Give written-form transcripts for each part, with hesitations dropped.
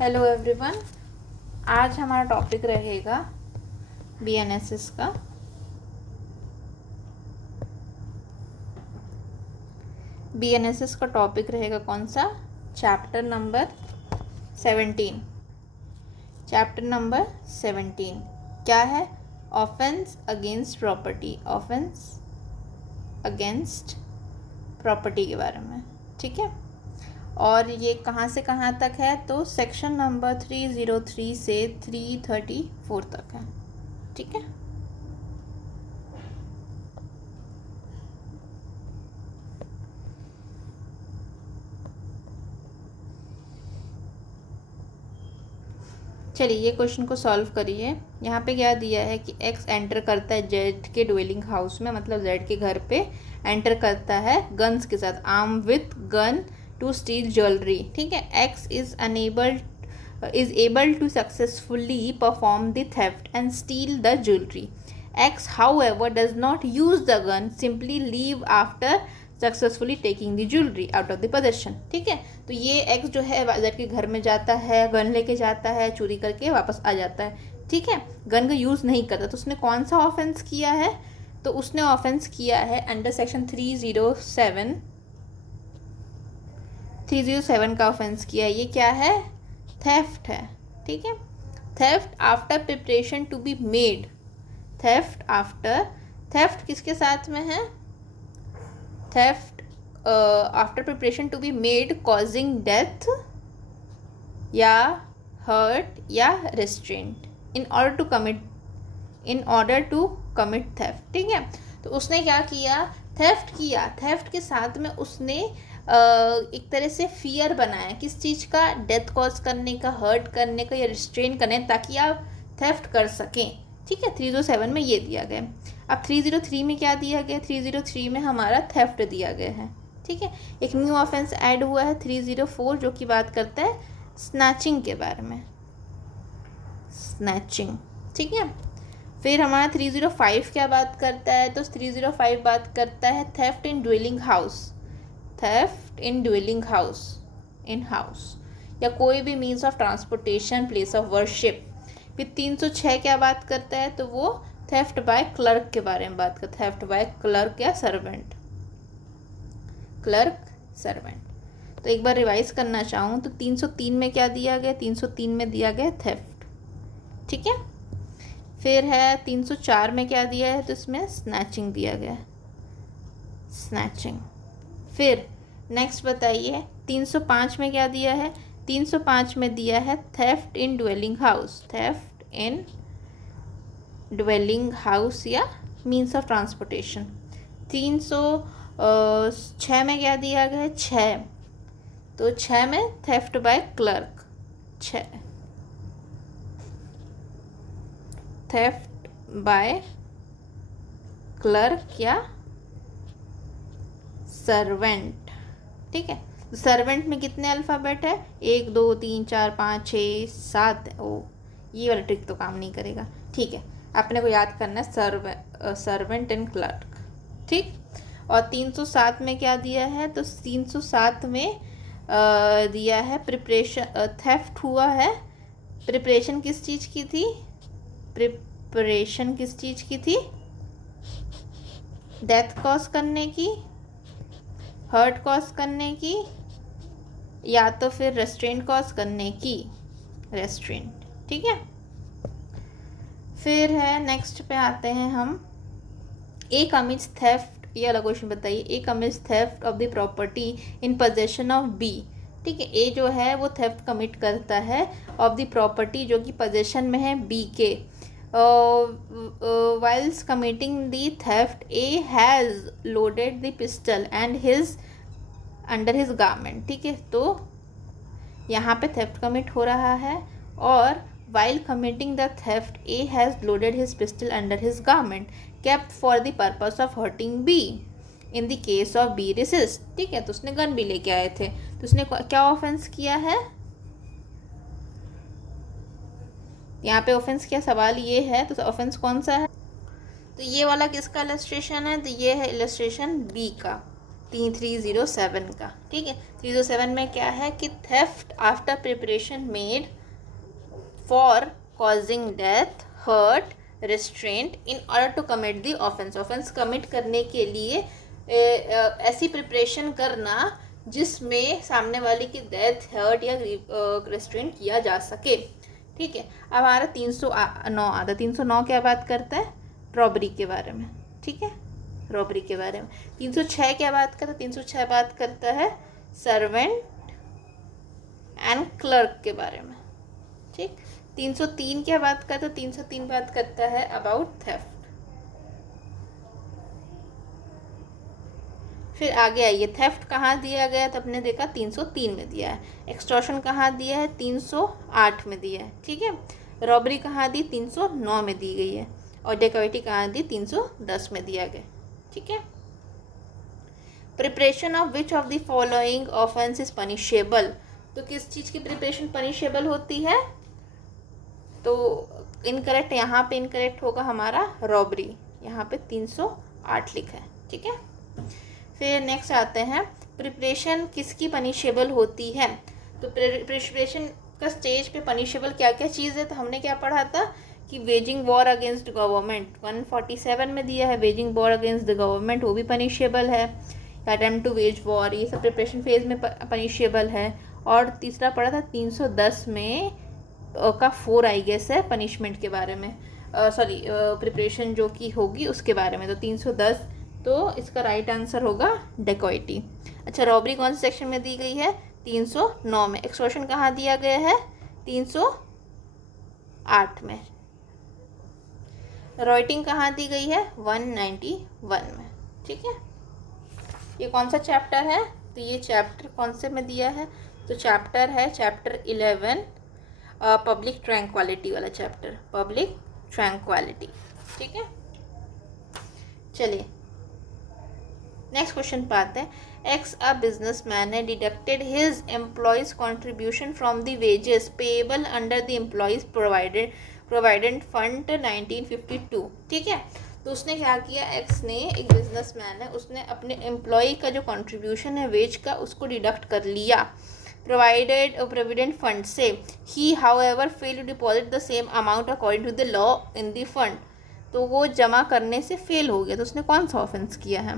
Hello everyone. आज हमारा topic रहेगा बीएनएसएस का। बीएनएसएस का टॉपिक रहेगा कौन सा? Chapter number 17। चैप्टर नंबर 17 क्या है? Offence against property. Offence against property के बारे में, ठीक है। और ये कहाँ से कहाँ तक है? तो सेक्शन नंबर 303 से 334 तक है, ठीक है। चलिए ये क्वेश्चन को सॉल्व करिए। यहाँ पे क्या दिया है कि एक्स एंटर करता है जेड के ड्वेलिंग हाउस में, मतलब जेड के घर पे एंटर करता है गन्स के साथ, arm with gun to steal jewellery, ठीक है। X is able to successfully perform the theft and steal the jewellery. X however does not use the gun, simply leave after successfully taking the jewellery out of the possession, ठीक है। तो ये x जो है Z के घर में जाता है, गन लेके जाता है, चोरी करके वापस आ जाता है, ठीक है। गन का यूज़ नहीं करता। तो उसने कौन सा ऑफेंस किया है? तो उसने ऑफेंस किया है अंडर सेक्शन 307 का ऑफेंस किया है। ये क्या है? थेफ्ट है, ठीक है। Theft after preparation to be made. Theft किसके साथ में है? Theft after preparation to be made causing death या हर्ट या restraint in order to commit theft, ठीक है। तो उसने क्या किया? थेफ्ट के साथ में उसने एक तरह से फियर बनाया। किस चीज़ का? डेथ कॉज करने का, हर्ट करने का या रिस्ट्रेन करने, ताकि आप थेफ्ट कर सकें, ठीक है। 307 में ये दिया गया। अब 303 में क्या दिया गया? 303 में हमारा थेफ्ट दिया गया है, ठीक है। एक न्यू ऑफेंस ऐड हुआ है 304, जो कि बात करता है स्नैचिंग के बारे में, स्नैचिंग, ठीक है। फिर हमारा 305 क्या बात करता है? तो 305 बात करता है theft in dwelling house. Theft in dwelling house, in house, या कोई भी means of transportation, place of worship. फिर 306 क्या बात करता है? तो वो थेफ्ट बाय क्लर्क के बारे में बात करता है। थेफ्ट बाय क्लर्क या सर्वेंट, क्लर्क सर्वेंट। तो एक बार रिवाइज करना चाहूँ तो 303 में क्या दिया गया? 303 में दिया गया थेफ्ट, ठीक है। फिर है 304 में क्या दिया है? तो इसमें स्नैचिंग दिया गया, स्नैचिंग। फिर नेक्स्ट बताइए 305 में क्या दिया है? 305 में दिया है थेफ्ट इन ड्वेलिंग हाउस। थेफ्ट इन ड्वेलिंग हाउस या मीन्स ऑफ ट्रांसपोर्टेशन। 306 में क्या दिया गया है? 6। तो 6 में theft by clerk, 6 theft by clerk या सर्वेंट, ठीक है। सर्वेंट में कितने अल्फ़ाबेट है? 1 2 3 4 5 6 7। ओ, ये वाला ट्रिक तो काम नहीं करेगा, ठीक है। अपने को याद करना है सर्वेंट एंड क्लर्क, ठीक। और 307 में क्या दिया है? तो 307 में दिया है प्रिपरेशन, थेफ्ट हुआ है। प्रिपरेशन किस चीज़ की थी? प्रिपरेशन किस चीज़ की थी? डेथ कॉज करने की, हर्ट कॉज करने की, या तो फिर रेस्ट्रेंट कॉज करने की, रेस्ट्रेंट, ठीक है। फिर है नेक्स्ट पे आते हैं हम। ए कमिट्स थेफ्ट, ये अलग क्वेश्चन बताइए। A commits theft of the property in possession of B, ठीक है। ए जो है वो थेफ्ट कमिट करता है ऑफ द प्रॉपर्टी जो कि पोजेशन में है बी के। whilst committing the theft, A has loaded the pistol and under his garment, ठीक है। तो यहाँ पे theft commit हो रहा है, और while committing the theft, A has loaded his pistol under his garment, kept for the purpose of hurting B. In the case of B resist, ठीक है। तो उसने गन भी लेके आए थे। तो उसने क्या ऑफेंस किया है? यहाँ पे ऑफेंस क्या, सवाल ये है। तो ऑफेंस कौन सा है? तो ये वाला किसका इलस्ट्रेशन है? तो ये है इलस्ट्रेशन बी का, 307 का, ठीक है। 307 में क्या है कि theft after preparation made for causing death, hurt, restraint in order to commit the offence. Offence commit करने के लिए ऐसी प्रिपरेशन करना जिसमें सामने वाले की डेथ, हर्ट या रिस्ट्रेंट किया जा सके, ठीक है। अब हमारा 309 आता है। 309 क्या बात करता है? रॉबरी के बारे में, ठीक है, रॉबरी के बारे में। 306 क्या बात करता है? 306 बात करता है सर्वेंट एंड क्लर्क के बारे में, ठीक। 303 क्या बात करता है? 303 बात करता है अबाउट थेफ्ट। फिर आगे आइए, थेफ्ट कहाँ दिया गया? तो आपने देखा 303 में दिया है। एक्सटॉर्शन कहाँ दिया है? 308 में दिया है, ठीक है। रॉबरी कहाँ दी? 309 में दी गई है। और डेकोइटी कहाँ दी? 310 में दिया गया, ठीक है। Preparation of which of the following offence is punishable. तो किस चीज़ की प्रिपरेशन पनिशेबल होती है? तो इनकरेक्ट, यहाँ पे इनकरेक्ट होगा हमारा रॉबरी, यहाँ पे 308 लिखा है, ठीक है। फिर नेक्स्ट आते हैं, प्रिपरेशन किसकी पनिशेबल होती है? तो प्रिपरेशन का स्टेज पे पनिशेबल क्या क्या चीज़ है? तो हमने क्या पढ़ा था कि वेजिंग वॉर अगेंस्ट गवर्नमेंट 147 में दिया है। Waging war against the government वो भी पनिशेबल है। अटेम्प्ट टू वेज वॉर, ये सब प्रिपरेशन फेज में पनिशेबल है। और तीसरा पढ़ा था 310 में का 4 आई गेस है पनिशमेंट के बारे में, सॉरी प्रिपरेशन जो की होगी उसके बारे में। तो 310, तो इसका राइट आंसर होगा डेकोइटी। अच्छा, रॉबरी कौन से सेक्शन में दी गई है? 309 में। एक्सटॉर्शन कहाँ दिया गया है? 308 में। रॉइटिंग कहाँ दी गई है? 191 में, ठीक है। ये कौन सा चैप्टर है? तो ये चैप्टर कौन से में दिया है? तो चैप्टर है चैप्टर 11, पब्लिक ट्रैंक्विलिटी वाला चैप्टर, पब्लिक ट्रैंक्विलिटी, ठीक है। चलिए नेक्स्ट क्वेश्चन पे आते हैं। एक्स अ बिजनेसमैन है deducted his employees contribution from the wages payable under the employees provident fund 1952, ठीक है। तो उसने क्या किया? एक्स ने, एक बिजनेसमैन है, उसने अपने एम्प्लॉय का जो कॉन्ट्रीब्यूशन है वेज का उसको डिडक्ट कर लिया प्रोविडेंट फंड से। He however fail to deposit the same amount according to the law in the fund. तो वो जमा करने से फेल हो गया। तो उसने कौन सा ऑफेंस किया है?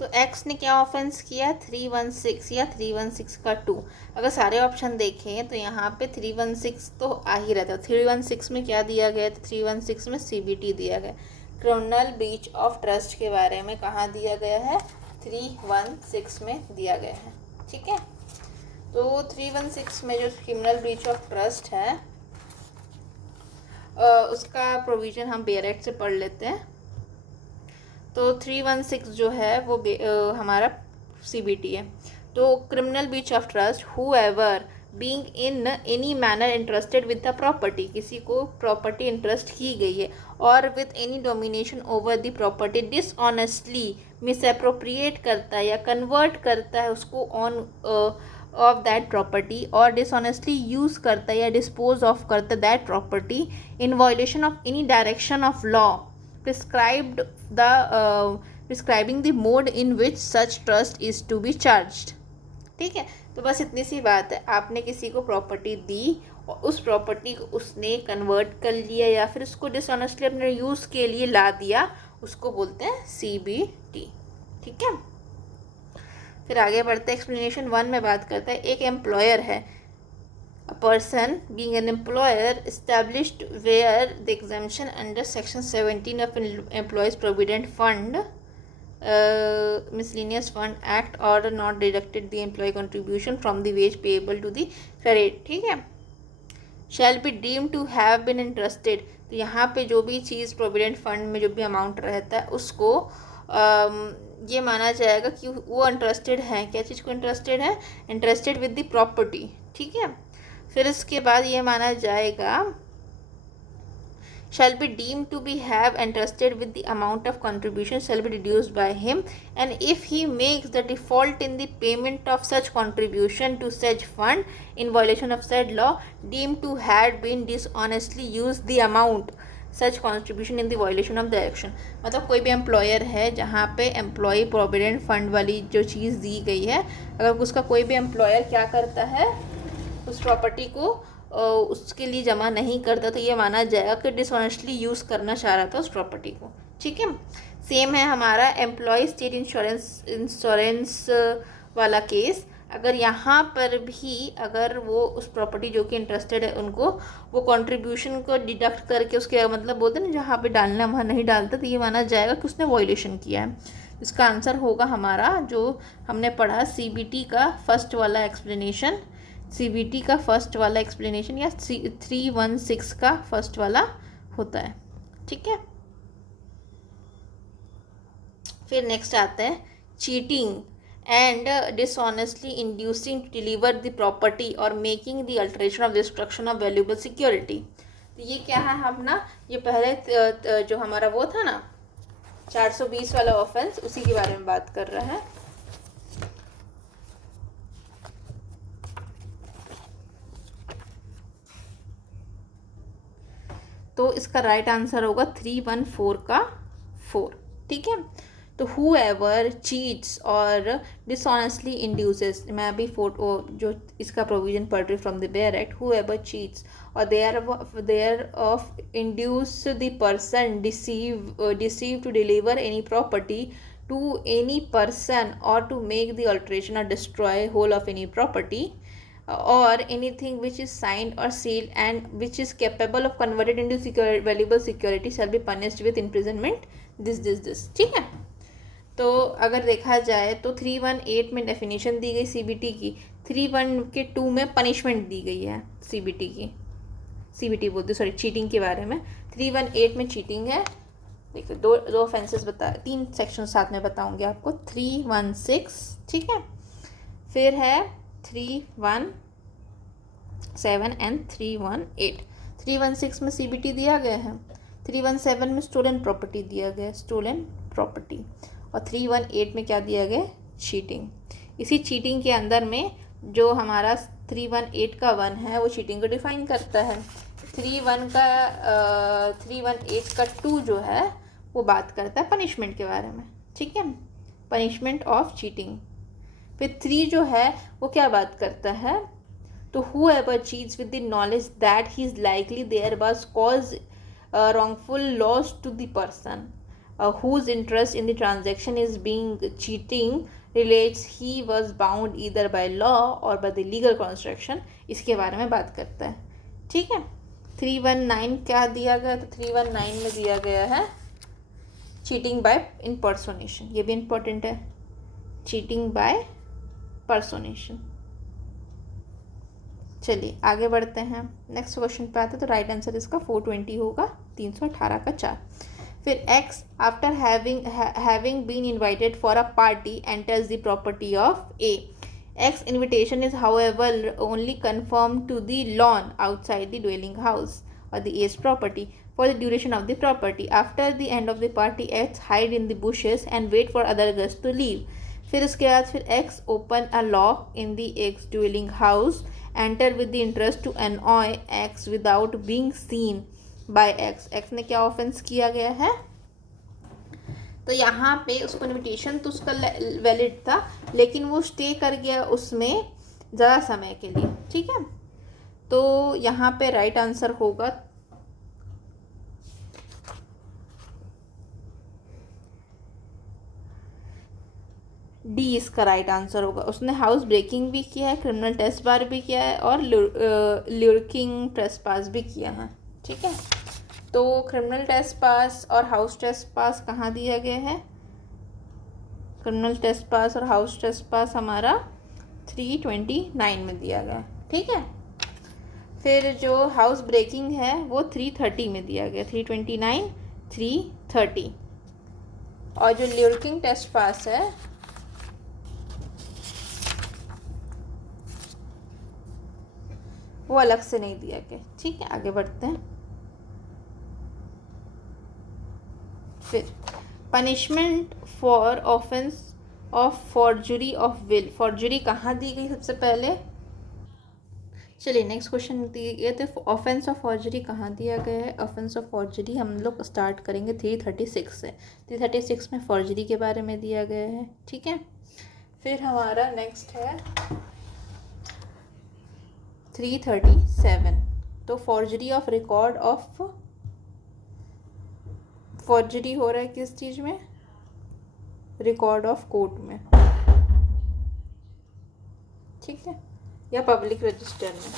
तो एक्स ने क्या ऑफेंस किया? 316 या 316 का 2। अगर सारे ऑप्शन देखें तो यहाँ पे 316 तो आ ही रहता है। 316 में क्या दिया गया? तो 316 में CBT दिया गया, क्रिमिनल ब्रीच ऑफ ट्रस्ट के बारे में कहाँ दिया गया है? 316 में दिया गया है, ठीक है। तो 316 में जो क्रिमिनल ब्रीच ऑफ ट्रस्ट है उसका प्रोविज़न हम बेयर एक्ट से पढ़ लेते हैं। तो 316 जो है वो हमारा CBT है। तो criminal breach of trust, whoever being in any manner interested with the property, किसी को प्रॉपर्टी इंटरेस्ट की गई है, और with any domination over the property dishonestly misappropriate करता है या कन्वर्ट करता है उसको ऑन ऑफ दैट प्रॉपर्टी, और डिसऑनेस्टली यूज़ करता है या डिस्पोज ऑफ करता है that property in violation of any direction of law prescribing the mode in which such trust is to be charged, ठीक है। तो बस इतनी सी बात है, आपने किसी को प्रॉपर्टी दी और उस प्रॉपर्टी को उसने कन्वर्ट कर लिया या फिर उसको डिसऑनेस्टली अपने यूज़ के लिए ला दिया, उसको बोलते हैं CBT, ठीक है। फिर आगे बढ़ते हैं। एक्सप्लेनेशन 1 में बात करता है, एक एम्प्लॉयर है, a person being an employer established where the exemption under section 17 of employees provident fund miscellaneous fund act or not deducted the employee contribution from the wage payable to the credit, ठीक है, shall be deemed to have been entrusted। तो यहाँ पे जो भी चीज़ provident fund में जो भी अमाउंट रहता है उसको ये माना जाएगा कि वो इंटरेस्टेड है। क्या चीज़ को इंटरेस्टेड है? इंटरेस्टेड विद द प्रॉपर्टी, ठीक है। फिर इसके बाद ये माना जाएगा shall be deemed to be have entrusted with the amount of contribution shall be deduced by him, and if he makes the default in the payment of such contribution to such fund in violation of said law deemed to have been dishonestly used the amount such contribution in the violation of the action. मतलब कोई भी employer है जहाँ पे employ provident fund वाली जो चीज़ दी गई है, अगर उसका कोई भी एम्प्लॉयर क्या करता है, उस प्रॉपर्टी को उसके लिए जमा नहीं करता, तो ये माना जाएगा कि डिसऑनेस्टली यूज़ करना चाह रहा था उस प्रॉपर्टी को। ठीक है। सेम है हमारा एम्प्लॉय स्टेट इंश्योरेंस वाला केस। अगर यहाँ पर भी अगर वो उस प्रॉपर्टी जो कि इंटरेस्टेड है उनको वो कंट्रीब्यूशन को डिडक्ट करके उसके मतलब बोलते हैं ना जहाँ पे डालना वहाँ नहीं डालता, तो ये माना जाएगा कि उसने वायलेशन किया है। इसका आंसर होगा हमारा जो हमने पढ़ा सीबीटी का फर्स्ट वाला एक्सप्लेनेशन, सीबीटी का फर्स्ट वाला एक्सप्लेनेशन या 316 का फर्स्ट वाला होता है। ठीक है। फिर नेक्स्ट आता है cheating and dishonestly inducing to deliver the property और making the alteration of destruction of valuable security. तो ये क्या है अपना, ये पहले जो हमारा वो था ना 420 वाला ऑफेंस, उसी के बारे में बात कर रहा है। तो इसका राइट आंसर होगा 314 का 4। ठीक है। तो whoever cheats और dishonestly induces, मैं अभी फोटो जो इसका प्रोविजन पढ़ रही from the bare act, whoever cheats और there of induce the person deceive to deliver any property to any person or to make the alteration or destroy whole of any property or anything which is signed or sealed and which is capable of converted into valuable security shall be punished with imprisonment this। ठीक है। तो अगर देखा जाए तो 318 में definition दी गई CBT की, 31 के 2 में पनिशमेंट दी गई है सीबीटी की, सीबीटी बोलते सॉरी चीटिंग के बारे में। 318 में चीटिंग है। देखो दो ऑफेंसेस बता, 3 सेक्शन साथ में बताऊंगी आपको। 316 ठीक है, फिर है 317 एंड 318। 316 में सीबीटी दिया गया है, 317 में स्टोलन प्रॉपर्टी दिया गया है, स्टोलन प्रॉपर्टी, और 318 में क्या दिया गया, चीटिंग। इसी चीटिंग के अंदर में जो हमारा 318 का 1 है वो चीटिंग को डिफाइन करता है। 318 का 2 जो है वो बात करता है पनिशमेंट के बारे में। ठीक है, पनिशमेंट ऑफ चीटिंग। फिर 3 जो है वो क्या बात करता है, तो whoever cheats with the knowledge that he is likely thereby cause wrongful loss to the person whose interest in the transaction is being cheating relates he was bound either by law or by the legal construction, इसके बारे में बात करता है। ठीक है, 319 क्या दिया गया, तो 319 में दिया गया है चीटिंग बाय इम्पर्सोनेशन, ये भी इम्पोर्टेंट है, चीटिंग बाय पर्सोनेशन। चलिए आगे बढ़ते हैं, नेक्स्ट क्वेश्चन पे आते हैं। तो राइट आंसर इसका 420 होगा, 318 का 4। फिर X after having been invited for a party enters the property of A. X invitation is however only confirmed to the lawn outside the dwelling house or the A's property for the duration of the property. After the end of the party, X hide in the bushes and wait for other guests to leave. फिर उसके बाद फिर X open a lock in the X dwelling house, enter with the interest to annoy X without being seen by X. X ने क्या offence किया गया है, तो यहाँ पे उसको इन्विटेशन तो उसका वैलिड था, लेकिन वो स्टे कर गया उसमें ज़्यादा समय के लिए। ठीक है, तो यहाँ पे राइट आंसर होगा डी, इसका राइट आंसर होगा। उसने हाउस ब्रेकिंग भी किया है, क्रिमिनल टेस्ट बार भी किया है और ल्यूरकिंग ट्रेसपास भी किया है। ठीक है, तो क्रिमिनल टेस्ट पास और हाउस टेस्ट पास कहाँ दिया गया है, क्रिमिनल टेस्ट पास और हाउस टेस्ट पास हमारा 329 में दिया गया। ठीक है, फिर जो हाउस ब्रेकिंग है वो 330 में दिया गया, 329 330, और जो ल्यूरकिंग टेस्ट पास है वो अलग से नहीं दिया गया। ठीक है, आगे बढ़ते हैं। फिर punishment for offence of forgery of will, forgery कहाँ दी गई सबसे पहले, चलिए नेक्स्ट क्वेश्चन दिए थे, ऑफेंस ऑफ फॉर्जरी कहाँ दिया गया है। ऑफेंस ऑफ फॉर्जरी हम लोग स्टार्ट करेंगे 336 से। 336 में फॉर्जरी के बारे में दिया गया है, ठीक है। फिर हमारा नेक्स्ट है 337, तो forgery of record of, forgery हो रहा है किस चीज़ में, रिकॉर्ड ऑफ कोर्ट में, ठीक है, या पब्लिक रजिस्टर में।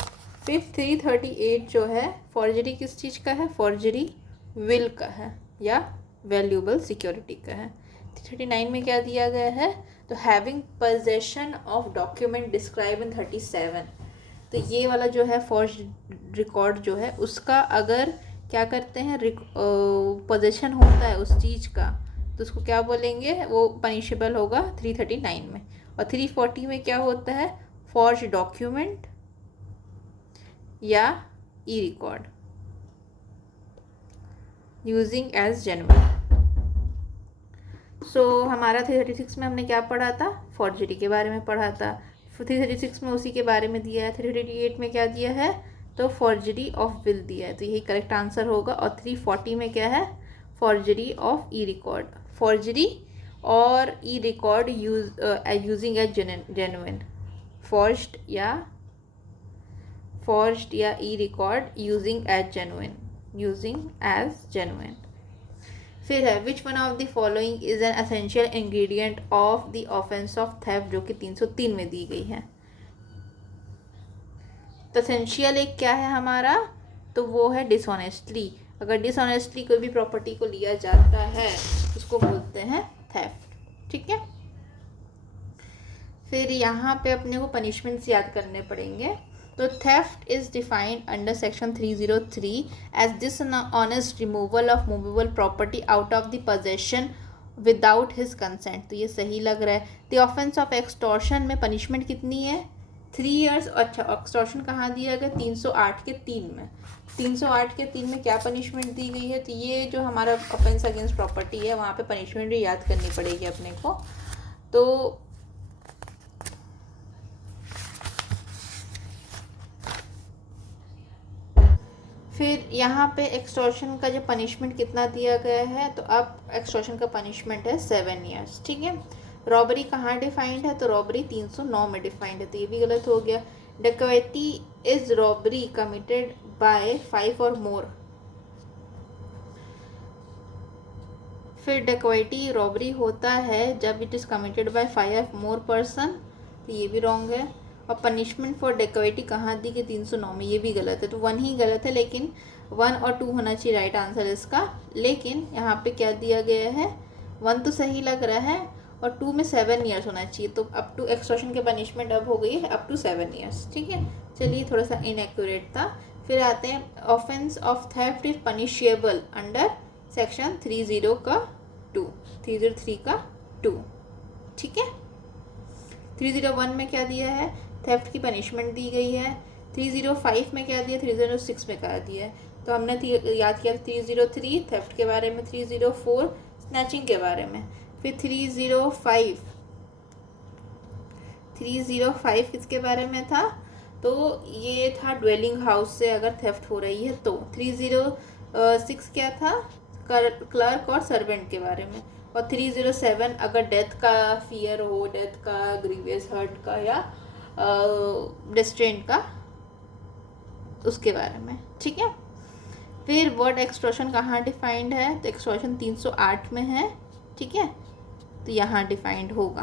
फिर 338 जो है फॉर्जरी किस चीज़ का है, फॉर्जरी विल का है या वैल्यूएबल सिक्योरिटी का है। 339 में क्या दिया गया है, तो having possession of document describe in 37, तो ये वाला जो है फॉर्ज रिकॉर्ड जो है उसका अगर क्या करते हैं, पोजेशन होता है उस चीज़ का, तो उसको क्या बोलेंगे, वो पनिशेबल होगा 339 में। और 340 में क्या होता है, फॉर्ज डॉक्यूमेंट या e record using as genuine. सो हमारा 336 में हमने क्या पढ़ा था, फॉर्जरी के बारे में पढ़ा था। 336 में उसी के बारे में दिया है। 338 में क्या दिया है, तो फॉर्जरी ऑफ विल दिया है, तो यही करेक्ट आंसर होगा। और 340 में क्या है, forgery of e record, forgery और e record using as genuine, forged या e record using as genuine. फिर है which one of the following is an essential ingredient of the offence of theft, जो कि 303 में दी गई है। तो एसेंशियल एक क्या है हमारा, तो वो है डिसऑनेस्टली। अगर डिसऑनेस्टली कोई भी प्रॉपर्टी को लिया जाता है उसको बोलते हैं थेफ्ट, ठीक है। फिर यहाँ पे अपने को पनिशमेंट्स याद करने पड़ेंगे। तो theft is defined under section 303 as dishonest removal of movable property out of the possession without his consent, तो ये सही लग रहा है। द ऑफेंस ऑफ एक्सटॉर्शन में पनिशमेंट कितनी है, 3 ईयर्स। अच्छा, एक्सटॉर्शन कहाँ दिया गया, 308 के 3 में। 308 के 3 में क्या पनिशमेंट दी गई है, तो ये जो हमारा ऑफेंस अगेंस्ट प्रॉपर्टी है वहाँ पे पनिशमेंट भी याद करनी पड़ेगी अपने को। तो फिर यहाँ पे एक्सटॉर्शन का जो पनिशमेंट कितना दिया गया है, तो अब एक्सटॉर्शन का पनिशमेंट है 7 ईयर्स, ठीक है। रॉबरी कहाँ डिफाइंड है, तो रॉबरी 309 में डिफाइंड है, तो ये भी गलत हो गया। डकैती इज रॉबरी कमिटेड बाय 5 और मोर। फिर डकैती रॉबरी होता है जब इट इज कमिटेड बाय 5 और मोर पर्सन, तो ये भी रॉन्ग है। और पनिशमेंट फॉर डेकोइटी कहाँ दी गई, 309 में, ये भी गलत है। तो 1 ही गलत है, लेकिन 1 और 2 होना चाहिए राइट आंसर इसका। लेकिन यहाँ पे क्या दिया गया है, 1 तो सही लग रहा है और 2 में 7 ईयर्स होना चाहिए, तो अप टू एक्सटॉर्शन के पनिशमेंट अब हो गई है अप टू 7 ईयर्स, ठीक है। चलिए थोड़ा सा इनएक्यूरेट था। फिर आते हैं offence of theft is punishable under section 303 का 2, ठीक है। 301 में क्या दिया है, थेफ्ट की पनिशमेंट दी गई है। 305 में क्या दिया, 306 में क्या दिया है, तो हमने याद किया 303 थेफ्ट के बारे में, 304 स्नैचिंग के बारे में। फिर 305 किसके बारे में था, तो ये था ड्वेलिंग हाउस से अगर थेफ्ट हो रही है तो। 306 क्या था, क्लर्क और सर्वेंट के बारे में। और 307 अगर डेथ का फियर हो, डेथ का, ग्रीवियस हर्ट का या डिस्ट्रेंट का, उसके बारे में, ठीक है। फिर वर्ड एक्सटॉर्शन कहाँ डिफाइंड है, तो एक्सटॉर्शन 308 में है, ठीक है, तो यहाँ डिफाइंड होगा।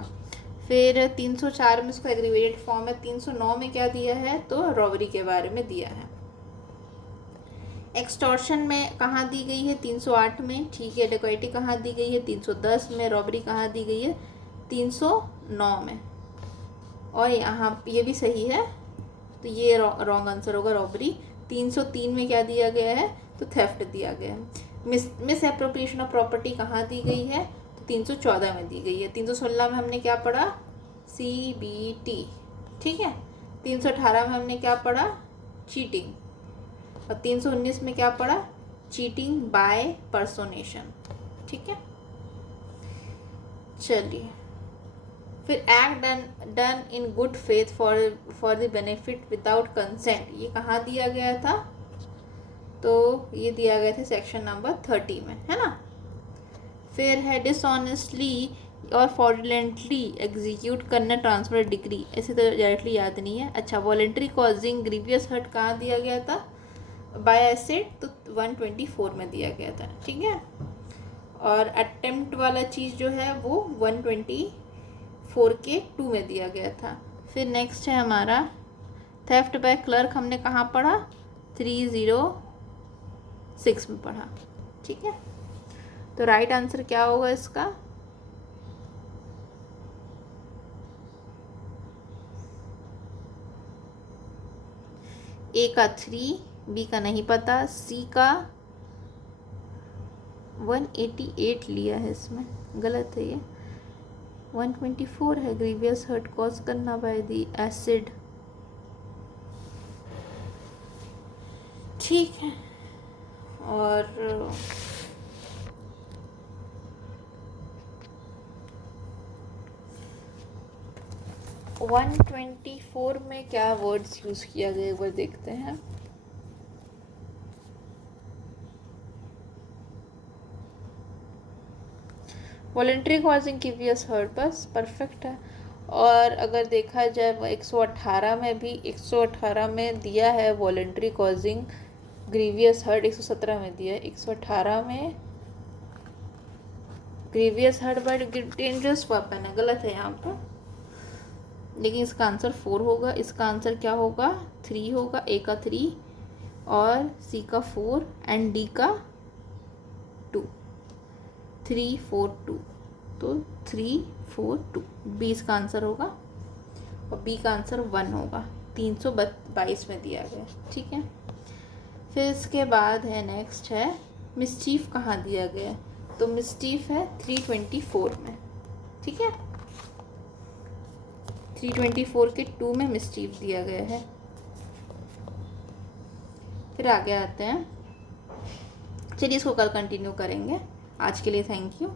फिर 304 में इसको एग्रीवेटेड फॉर्म है। 309 में क्या दिया है, तो रॉबरी के बारे में दिया है। एक्सटॉर्शन में कहाँ दी गई है, 308 में, ठीक है। डेकोइटी कहाँ दी गई है, 310 में। रॉबरी कहाँ दी गई है, 309 में। और यहाँ ये भी सही है, तो ये रॉन्ग आंसर होगा रॉबरी। 303 में क्या दिया गया है, तो थेफ्ट दिया गया है। मिस एप्रोप्रिएशन ऑफ प्रॉपर्टी कहाँ दी गई है, तो 314 में दी गई है। 316 में हमने क्या पढ़ा, CBT, ठीक है। 318 में हमने क्या पढ़ा, चीटिंग। और 319 में क्या पढ़ा, चीटिंग बाय पर्सोनेशन, ठीक है। चलिए फिर act done in good faith for the benefit without consent, ये कहाँ दिया गया था? तो ये दिया गया था सेक्शन नंबर 30 में, है ना। फिर है डिसऑनेस्टली और फ्रॉडुलेंटली एग्जीक्यूट करना ट्रांसफर डिग्री, ऐसे तो डायरेक्टली याद नहीं है। अच्छा, वॉलेंट्री कॉजिंग ग्रीवियस हर्ट कहाँ दिया गया था? बाय एसिड, तो 124 में दिया गया था, ठीक है। और अटेम्प्ट वाला चीज़ जो है वो 124 के 2 में दिया गया था। फिर नेक्स्ट है हमारा थेफ्ट बाय क्लर्क, हमने कहाँ पढ़ा? 306 में पढ़ा, ठीक है। तो राइट आंसर क्या होगा इसका? ए का 3, बी का नहीं पता, सी का 188 लिया है, इसमें गलत है ये, 124 है। ग्रीवियस हर्ट कॉज करना बाय द एसिड, ठीक है। और 124 में क्या वर्ड्स यूज़ किया गया एक बार देखते हैं। वॉलेंट्री कॉजिंग ग्रीवियस हर्ट, बस परफेक्ट है। और अगर देखा जाए 118 में भी, 118 में दिया है वॉलेंट्री कॉजिंग ग्रीवियस हर्ट, 117 में दिया है, 118 में grievous hurt by dangerous weapon है, गलत है यहाँ पर। लेकिन इसका आंसर 4 होगा। इसका आंसर क्या होगा? 3 होगा। ए का 3 और सी का 4 एंड डी का 2, 3 4 2, तो 3 4 2 बी इसका आंसर होगा। और बी का आंसर 1 होगा, 322 में दिया गया, ठीक है। फिर इसके बाद है नेक्स्ट है मिसचीफ कहाँ दिया गया? तो मिसचीफ है 324 में, ठीक है। 324 के 2 में मिसचीफ दिया गया है। फिर आगे आते हैं, चलिए इसको कल कंटिन्यू करेंगे। आज के लिए थैंक यू।